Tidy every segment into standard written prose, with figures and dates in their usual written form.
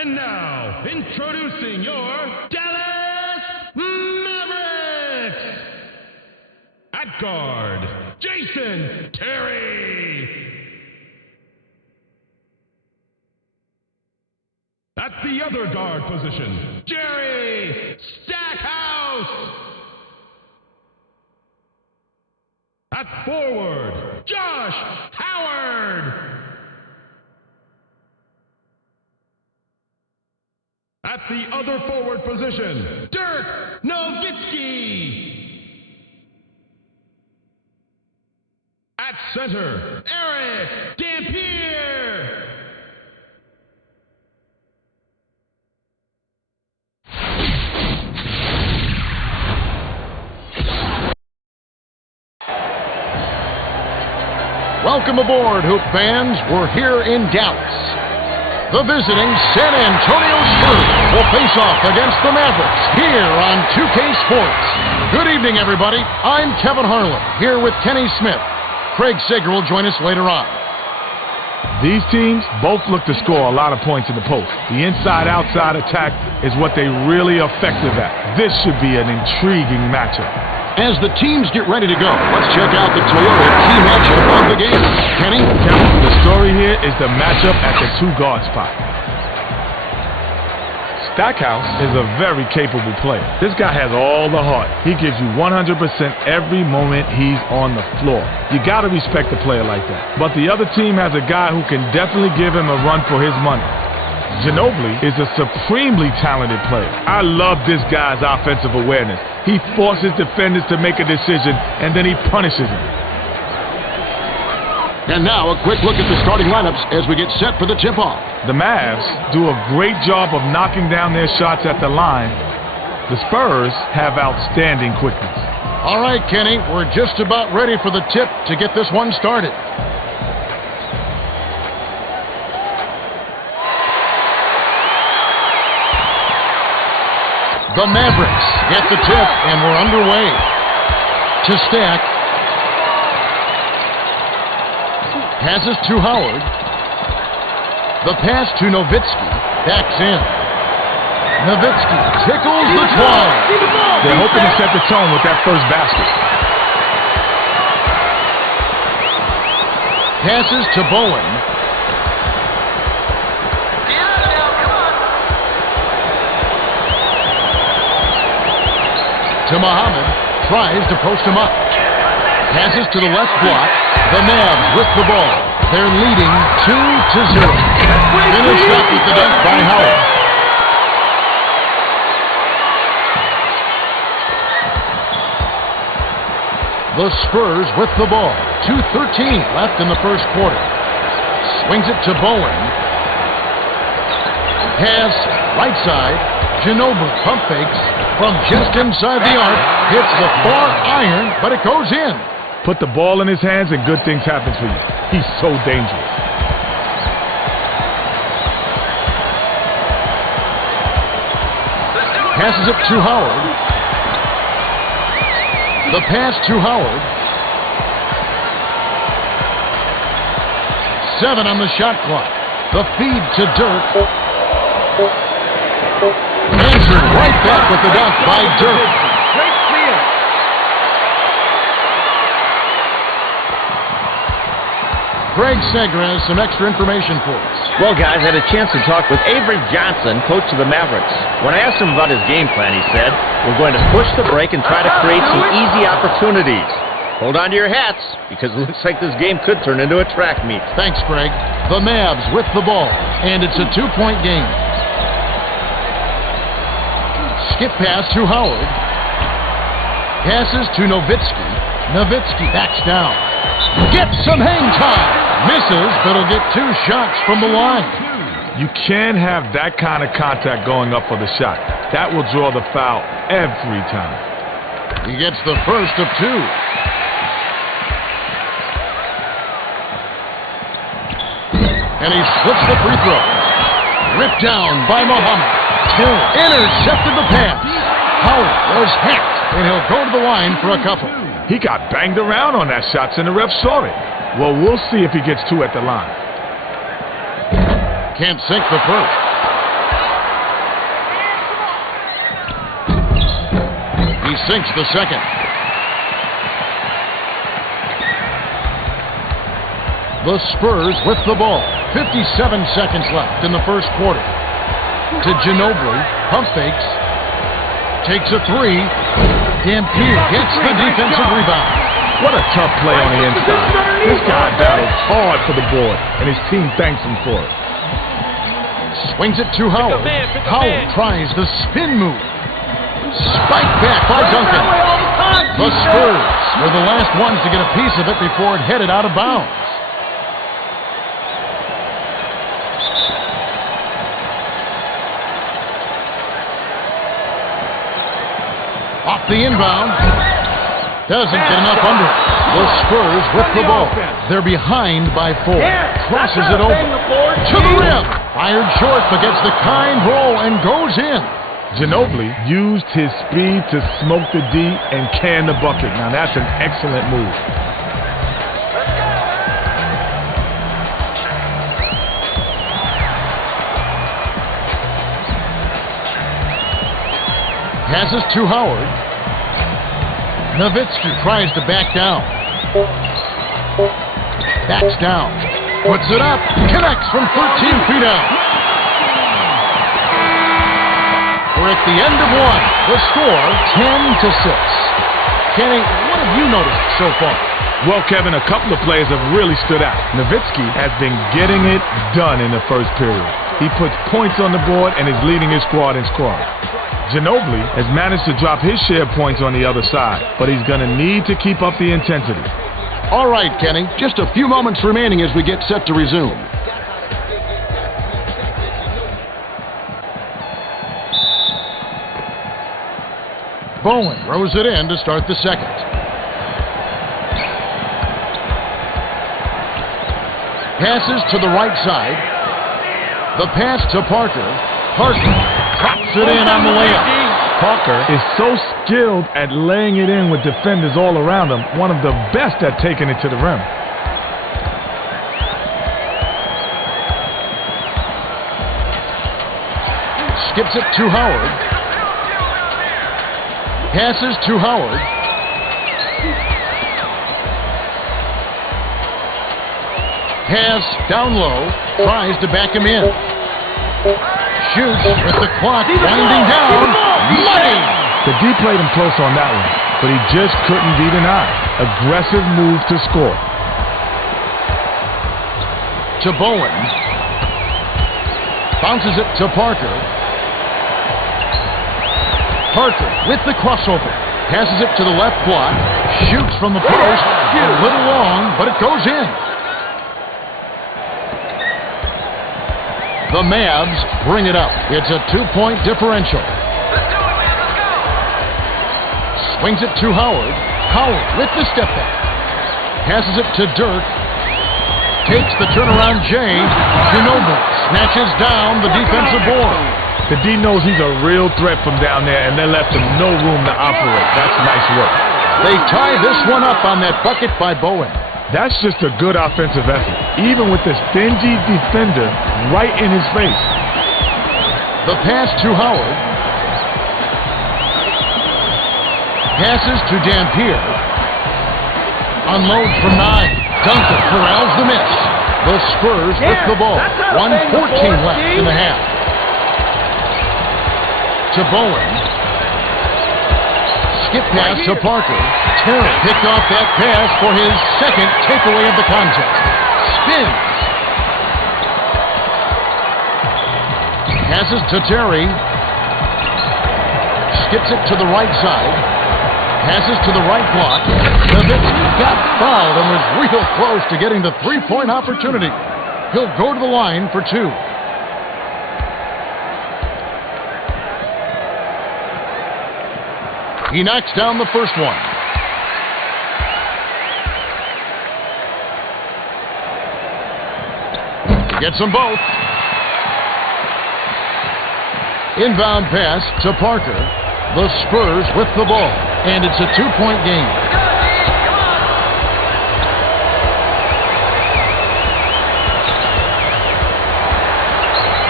And now, introducing your Dallas Mavericks! At guard, Jason Terry! At the other guard position, Jerry Stackhouse! At forward, Josh Howard! At the other forward position, Dirk Nowitzki! At center, Eric Dampier! Welcome aboard, Hoop fans. We're here in Dallas. The visiting San Antonio Spurs will face off against the Mavericks here on 2K Sports. Good evening, everybody. I'm Kevin Harlan, here with Kenny Smith. Craig Sager will join us later on. These teams both look to score a lot of points in the post. The inside-outside attack is what they're really effective at. This should be an intriguing matchup. As the teams get ready to go, let's check out the Toyota key matchup of the game. Kenny? Kevin, the story here is the matchup at the two-guard spot. Stackhouse is a very capable player. This guy has all the heart. He gives you 100% every moment he's on the floor. You got to respect a player like that. But the other team has a guy who can definitely give him a run for his money. Ginobili is a supremely talented player. I love this guy's offensive awareness. He forces defenders to make a decision, and then he punishes them. And now a quick look at the starting lineups as we get set for the tip-off. The Mavs do a great job of knocking down their shots at the line. The Spurs have outstanding quickness. All right, Kenny, we're just about ready for the tip to get this one started. The Mavericks get the tip, and we're underway. To Stack. Passes to Howard. The pass to Nowitzki. Backs in. Nowitzki tickles the twine. They're hoping to set the tone with that first basket. Passes to Bowen. To Muhammad, tries to post him up. Passes to the left block. The Mavs with the ball. They're leading 2-0. Finished up with the dunk by Howard. The Spurs with the ball. 2:13 left in the first quarter. Swings it to Bowen. Pass, right side. Ginobili pump fakes from just inside the arc. Hits the far iron, but it goes in. Put the ball in his hands and good things happen for you. He's so dangerous. Passes it to Howard. The pass to Howard. 7 on the shot clock. The feed to Dirk. Answered right back with the dunk by Dirk. Craig Sager has some extra information for us. Well, guys, I had a chance to talk with Avery Johnson, coach of the Mavericks. When I asked him about his game plan, he said, "We're going to push the break and try to create some easy opportunities. Hold on to your hats, because it looks like this game could turn into a track meet." Thanks, Craig. The Mavs with the ball, and it's a 2-point game. Skip pass to Howard. Passes to Nowitzki. Nowitzki backs down. Gets some hang time. Misses, but he'll get 2 shots from the line. You can't have that kind of contact going up for the shot. That will draw the foul every time. He gets the first of 2. And he splits the free throw. Ripped down by Muhammad. Still intercepted the pass. Howard was hacked, and he'll go to the line for a couple. He got banged around on that shot, and the ref saw it. Well, we'll see if he gets 2 at the line. Can't sink the first. sinks the second. The Spurs with the ball. 57 seconds left in the first quarter. To Ginobili. Pump fakes. Takes a three. Dampier gets the defensive rebound. What a tough play on the inside. This guy battled hard for the board, and his team thanks him for it. Swings it to Howard. Howard tries the spin move. Spike back by Duncan. The Spurs were the last ones to get a piece of it before it headed out of bounds. Off the inbound. Doesn't get enough under it. The Spurs with the ball. They're behind by 4. Crosses it over. To the rim. Fired short, but gets the kind roll and goes in. Ginobili used his speed to smoke the D and can the bucket. Now that's an excellent move. Passes to Howard. Nowitzki tries to back down. Backs down. Puts it up. Connects from 13 feet out. We're at the end of one. The score, 10-6. Kenny, what have you noticed so far? Well, Kevin, a couple of players have really stood out. Nowitzki has been getting it done in the first period. He puts points on the board and is leading his squad in scoring. Ginobili has managed to drop his share of points on the other side, but he's going to need to keep up the intensity. All right, Kenny. Just a few moments remaining as we get set to resume. Bowen throws it in to start the second. Passes to the right side. The pass to Parker. Parker drops it in on the layup. Parker is so skilled at laying it in with defenders all around him, one of the best at taking it to the rim. Skips it to Howard. Passes to Howard. Pass down low. Tries to back him in. Shoots with the clock winding down. Money! The D played him close on that one, but he just couldn't beat an eye. Aggressive move to score. To Bowen. Bounces it to Parker. Parker with the crossover. Passes it to the left block. Shoots from the post. A little long, but it goes in. The Mavs bring it up. It's a 2-point differential. Swings it to Howard. Howard with the step back. Passes it to Dirk. Takes the turnaround J. Ginobili snatches down the defensive board. The D knows he's a real threat from down there, and they left him no room to operate. That's nice work. They tie this one up on that bucket by Bowen. That's just a good offensive effort, even with the stingy defender right in his face. The pass to Howard. Passes to Dampier. Unloads from 9. Duncan corrals the miss. The Spurs with the ball. 1:14 left in the half. To Bowen. Skip pass to Parker. Terry picked off that pass for his second takeaway of the contest. Spins. Passes to Terry. Skips it to the right side. Passes to the right block. Nowitzki got fouled and was real close to getting the three-point opportunity. He'll go to the line for 2. He knocks down the first one. Gets them both. Inbound pass to Parker. The Spurs with the ball. And it's a 2-point game.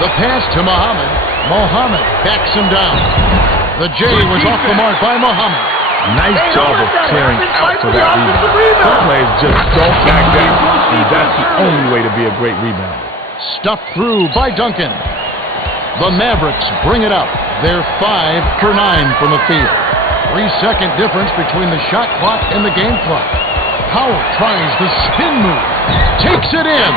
The pass to Muhammad. Muhammad backs him down. The J was off the mark by Muhammad. Nice job of clearing out for that rebound. Some players just don't back down, and that's the only way to be a great rebounder. Stuffed through by Duncan. The Mavericks bring it up. They're 5 for 9 from the field. 3-second difference between the shot clock and the game clock. Howard tries the spin move. Takes it in.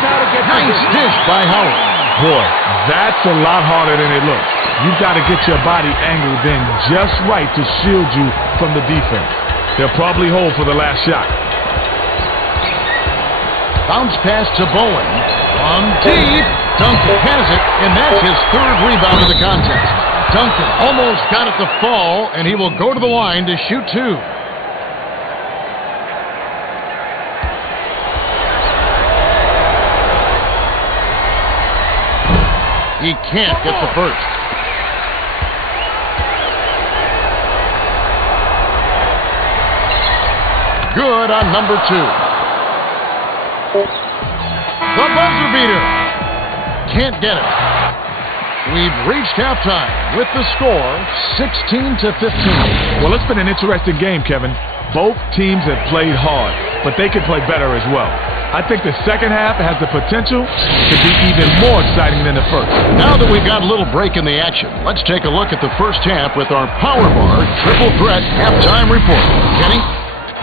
Nice dish by Howard. Boy, that's a lot harder than it looks. You've got to get your body angled in just right to shield you from the defense. They'll probably hold for the last shot. Bounce pass to Bowen. From deep. Duncan has it, and that's his 3rd rebound of the contest. Duncan almost got it to fall, and he will go to the line to shoot 2. He can't get the first. Good on number 2. The buzzer beater. Can't get it. We've reached halftime with the score 16-15. Well, it's been an interesting game, Kevin. Both teams have played hard, but they can play better as well. I think the second half has the potential to be even more exciting than the first. Now that we've got a little break in the action, let's take a look at the first half with our Power Bar Triple Threat Halftime Report. Kenny?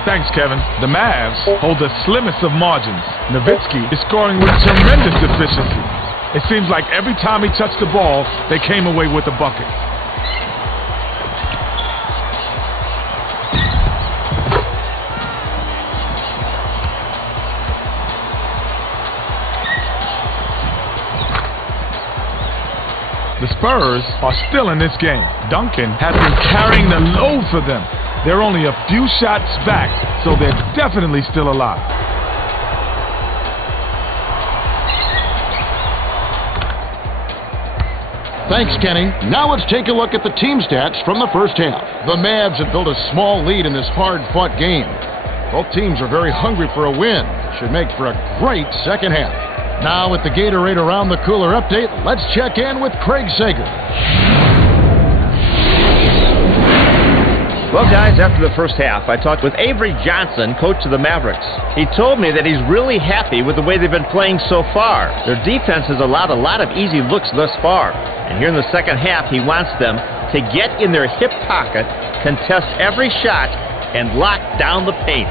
Thanks, Kevin. The Mavs hold the slimmest of margins. Nowitzki is scoring with tremendous efficiency. It seems like every time he touched the ball, they came away with a bucket. The Spurs are still in this game. Duncan has been carrying the load for them. They're only a few shots back, so they're definitely still alive. Thanks, Kenny. Now let's take a look at the team stats from the first half. The Mavs have built a small lead in this hard-fought game. Both teams are very hungry for a win. Should make for a great second half. Now with the Gatorade Around the Cooler update, let's check in with Craig Sager. Well, guys, after the first half, I talked with Avery Johnson, coach of the Mavericks. He told me that he's really happy with the way they've been playing so far. Their defense has allowed a lot of easy looks thus far. And here in the second half, he wants them to get in their hip pocket, contest every shot, and lock down the paint.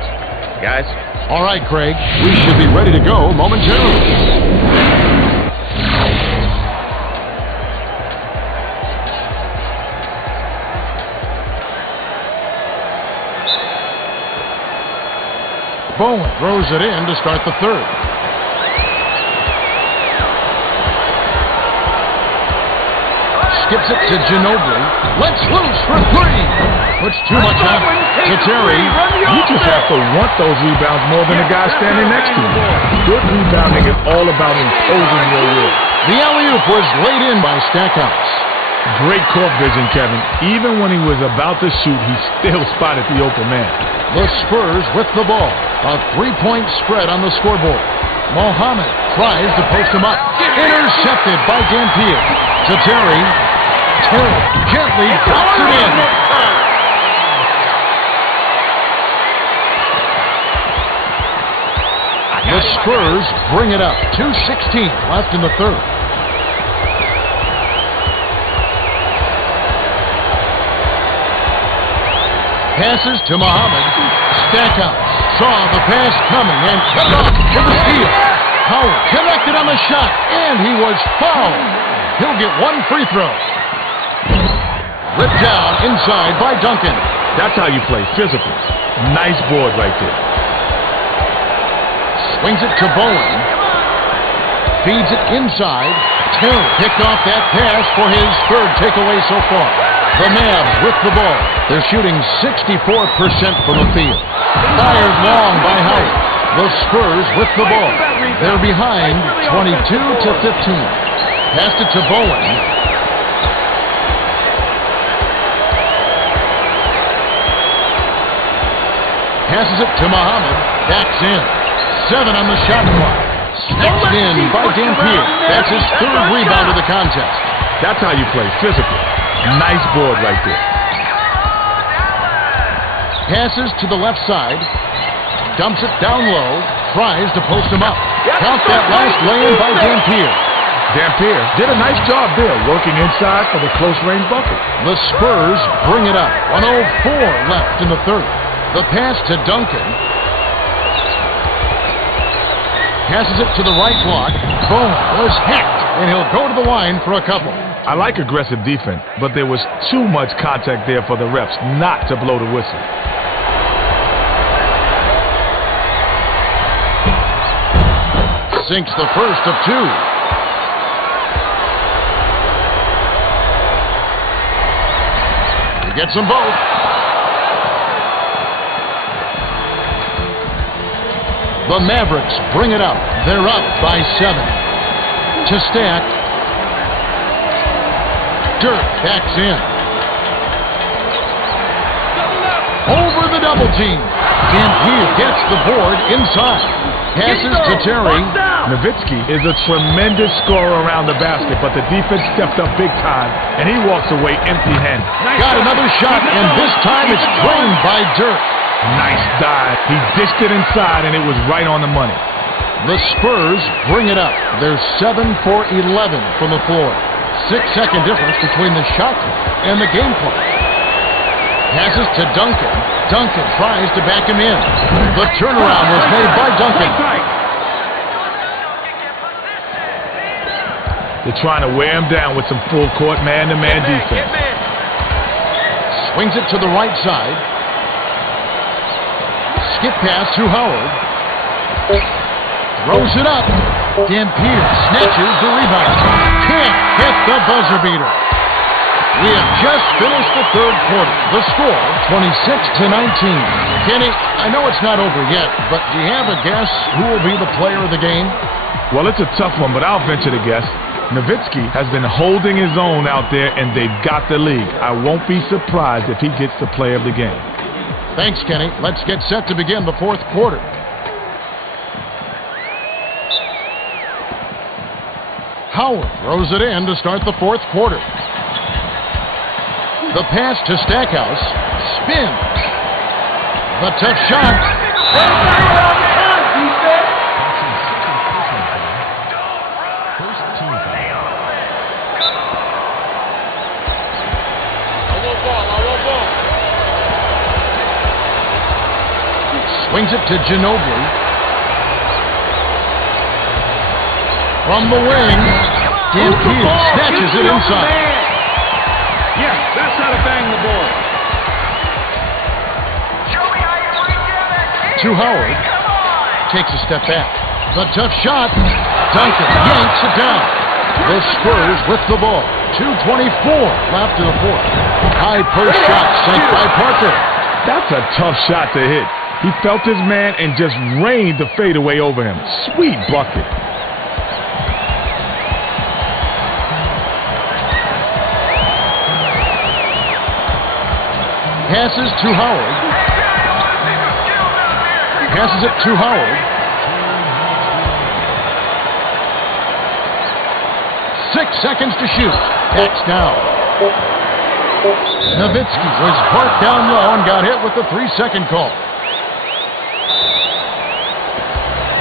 Guys? All right, Craig. We should be ready to go momentarily. Bowen throws it in to start the third. Skips it to Ginobili. Let's loose for 3. Puts too much up to Terry. You just have to want those rebounds more than the guy standing next to you. Good rebounding is all about imposing your will. The alley-oop was laid in by Stackhouse. Great court vision, Kevin. Even when he was about to shoot, he still spotted the open man. The Spurs with the ball. A 3-point spread on the scoreboard. Mohammed tries to post him up. Intercepted by Dampier. To Terry. Terry gently drops it in. The Spurs bring it up. 2:16 left in the third. Passes to Mohammed. Stackhouse saw the pass coming and cut it off for the steal. Howard connected on the shot, and he was fouled. He'll get one free throw. Ripped down inside by Duncan. That's how you play, physical. Nice board right there. Swings it to Bowen. Feeds it inside. Terry picked off that pass for his third takeaway so far. The Mavs with the ball. They're shooting 64% from the field. Fired long by Howard. The Spurs with the ball. They're behind 22-15. Passed it to Bowen. Passes it to Mohammed. Backs in. 7 on the shot clock. Snatched in by Dampier. That's his third rebound of the contest. That's how you play, physical. Nice board right there. Passes to the left side. Dumps it down low. Tries to post him up. Count that last lay-in by Dampier. Dampier did a nice job there, working inside for the close-range bucket. The Spurs bring it up. 1:04 left in the third. The pass to Duncan. Passes it to the right block. Boom. Was hacked, and he'll go to the line for a couple. I like aggressive defense, but there was too much contact there for the refs not to blow the whistle. Sinks the first of two. He gets them both. The Mavericks bring it up. They're up by 7. To Stack. Dirk backs in. Over the double team. Dampier gets the board inside. Passes to Terry. Nowitzki is a tremendous scorer around the basket, but the defense stepped up big time, and he walks away empty-handed. Got another shot, and this time it's drained by Dirk. Nice dive. He dished it inside, and it was right on the money. The Spurs bring it up. They're 7 for 11 from the floor. 6-second difference between the shot and the game clock. Passes to Duncan. Duncan tries to back him in. The turnaround was made by Duncan. They're trying to wear him down with some full-court man-to-man defense. Swings it to the right side. Skip pass to Howard. Throws it up. Dampier snatches the rebound. Can't hit the buzzer beater. We have just finished the third quarter. The score, 26-19. Kenny, I know it's not over yet, but do you have a guess who will be the player of the game? Well, it's a tough one, but I'll venture to guess. Nowitzki has been holding his own out there, and they've got the lead. I won't be surprised if he gets the player of the game. Thanks, Kenny. Let's get set to begin the fourth quarter. Howard throws it in to start the fourth quarter. The pass to Stackhouse. Spins. The tough shot. Swings it to Ginobili. From the wing, Dampier snatches it inside. Yes, that's how to bang the ball. To Howard. Takes a step back. The tough shot. Duncan yanks it down. The Spurs with the ball. 2:24 left in the fourth. High post shot sent by Parker. That's a tough shot to hit. He felt his man and just rained the fadeaway over him. Sweet bucket. Passes to Howard. Passes it to Howard. 6 seconds to shoot. Backs down. Nowitzki was parked down low and got hit with the 3-second call.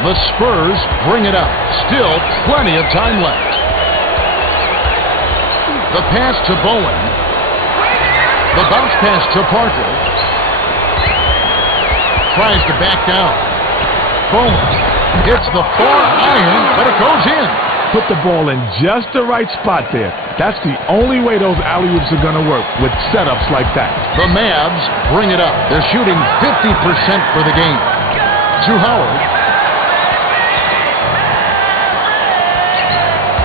The Spurs bring it up. Still plenty of time left. The pass to Bowen. The bounce pass to Parker. Tries to back down. Bowen hits the far iron, but it goes in. Put the ball in just the right spot there. That's the only way those alley-oops are going to work, with setups like that. The Mavs bring it up. They're shooting 50% for the game. To Howard.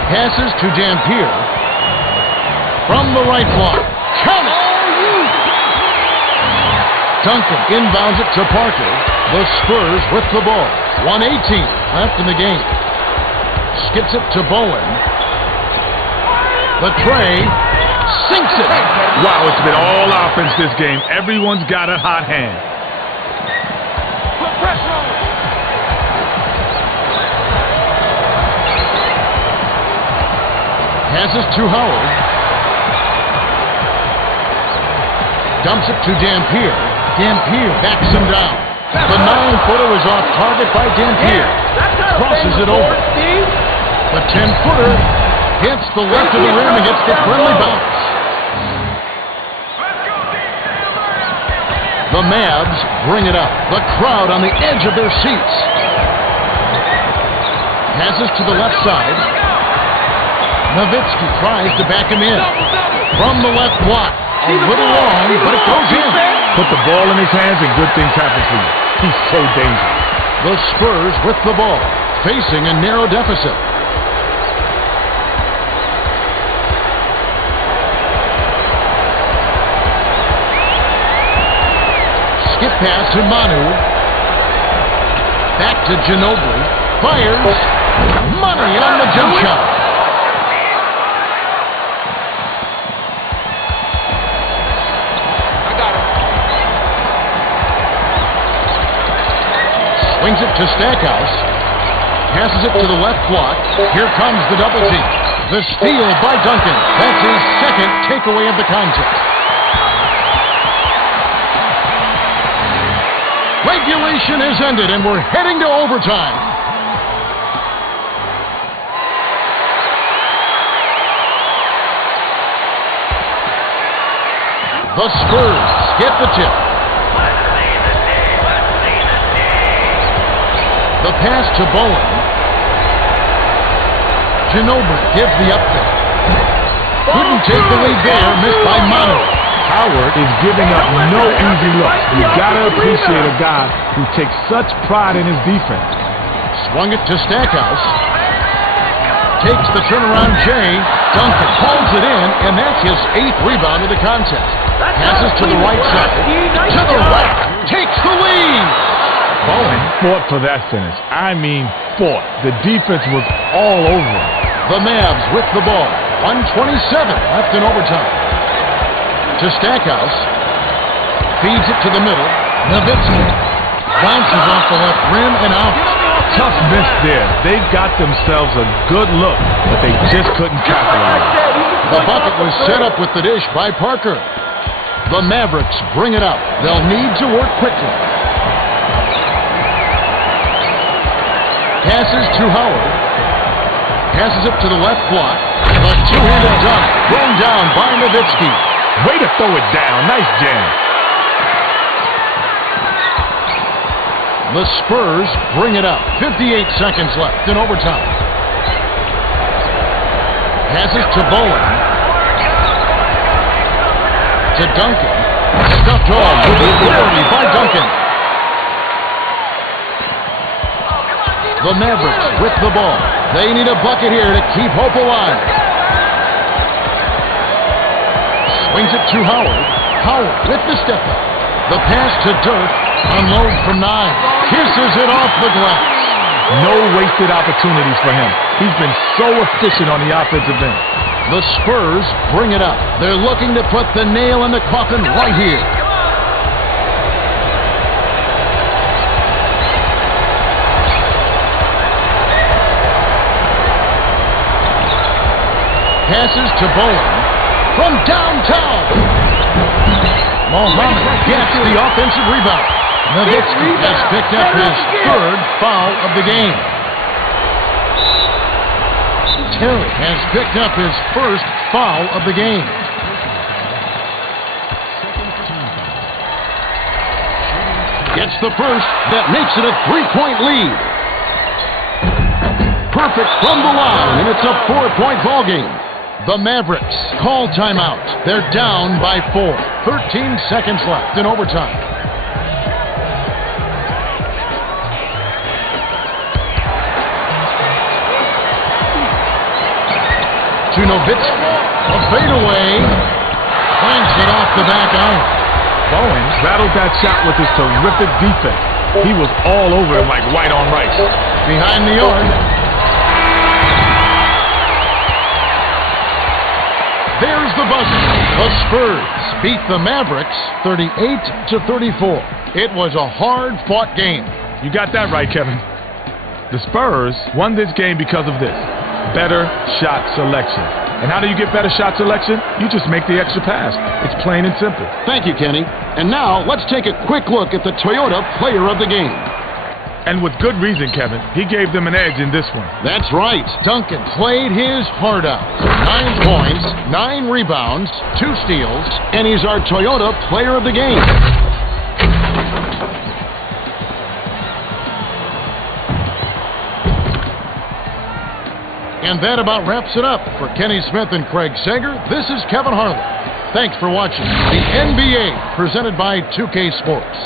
Passes to Dampier. From the right block. Count it! Duncan inbounds it to Parker. The Spurs with the ball. 1:18 left in the game. Skips it to Bowen. The tray. Sinks it. Wow, it's been all offense this game. Everyone's got a hot hand. Put pressure on him. Passes to Howard. Dumps it to Dampier. Dampier backs him down. The 9-footer was off target by Dampier. Crosses it over. The 10-footer hits the left of the rim and gets the friendly bounce. The Mavs bring it up. The crowd on the edge of their seats. Passes to the left side. Nowitzki tries to back him in. From the left block. A little long, but it goes in. Put the ball in his hands and good things happen for you. He's so dangerous. The Spurs with the ball, facing a narrow deficit. Skip pass to Manu. Back to Ginobili. Fires. Money on the jump shot. Swings it to Stackhouse. Passes it to the left block. Here comes the double team. The steal by Duncan. That's his second takeaway of the contest. Regulation is ended, and we're heading to overtime. The Spurs get the tip. The pass to Bowen. Ginobili gives the upfill. Couldn't take the lead there, missed by Manu. Howard is giving up no easy looks. You gotta appreciate a guy who takes such pride in his defense. Swung it to Stackhouse. Takes the turnaround Jay. Duncan pulls it in, and that's his 8th rebound of the contest. Passes to the right side. To the rack. Takes the lead. Bowen fought for that finish. I mean, fought. The defense was all over him. The Mavs with the ball. 1:27 left in overtime. To Stackhouse. Feeds it to the middle. Nowitzki bounces off the left rim and out. Tough miss there. They got themselves a good look, but they just couldn't capitalize. The bucket was set up with the dish by Parker. The Mavericks bring it up. They'll need to work quickly. Passes to Howard. Passes it to the left block. The two-handed dunk thrown down by Nowitzki. Way to throw it down. Nice jam. The Spurs bring it up. 58 seconds left in overtime. Passes to Bowen. To Duncan. Stuffed off with authority by Duncan. The Mavericks with the ball. They need a bucket here to keep hope alive. Swings it to Howard. Howard with the step-up. The pass to Dirk. Unloads from 9. Kisses it off the glass. No wasted opportunities for him. He's been so efficient on the offensive end. The Spurs bring it up. They're looking to put the nail in the coffin right here. Passes to Bowen from downtown. Mohammed gets the offensive rebound. Nowitzki has picked up his 3rd foul of the game. Terry has picked up his 1st foul of the game. Gets the first. That makes it a 3-point lead. Perfect from the line, and it's a 4-point ball game. The Mavericks call timeout. They're down by 4. 13 seconds left in overtime. To Nowitzki. A fadeaway. Clanks it off the back iron. Bowen rattled that shot with his terrific defense. He was all over him like white on rice. Behind the arc. There's the buzzer. The Spurs beat the Mavericks 38-34. It was a hard-fought game. You got that right, Kevin. The Spurs won this game because of this. Better shot selection. And how do you get better shot selection? You just make the extra pass. It's plain and simple. Thank you, Kenny. And now, let's take a quick look at the Toyota Player of the Game. And with good reason, Kevin. He gave them an edge in this one. That's right. Duncan played his heart out. 9 points, 9 rebounds, 2 steals, and he's our Toyota Player of the Game. And that about wraps it up. For Kenny Smith and Craig Sager, this is Kevin Harlan. Thanks for watching the NBA presented by 2K Sports.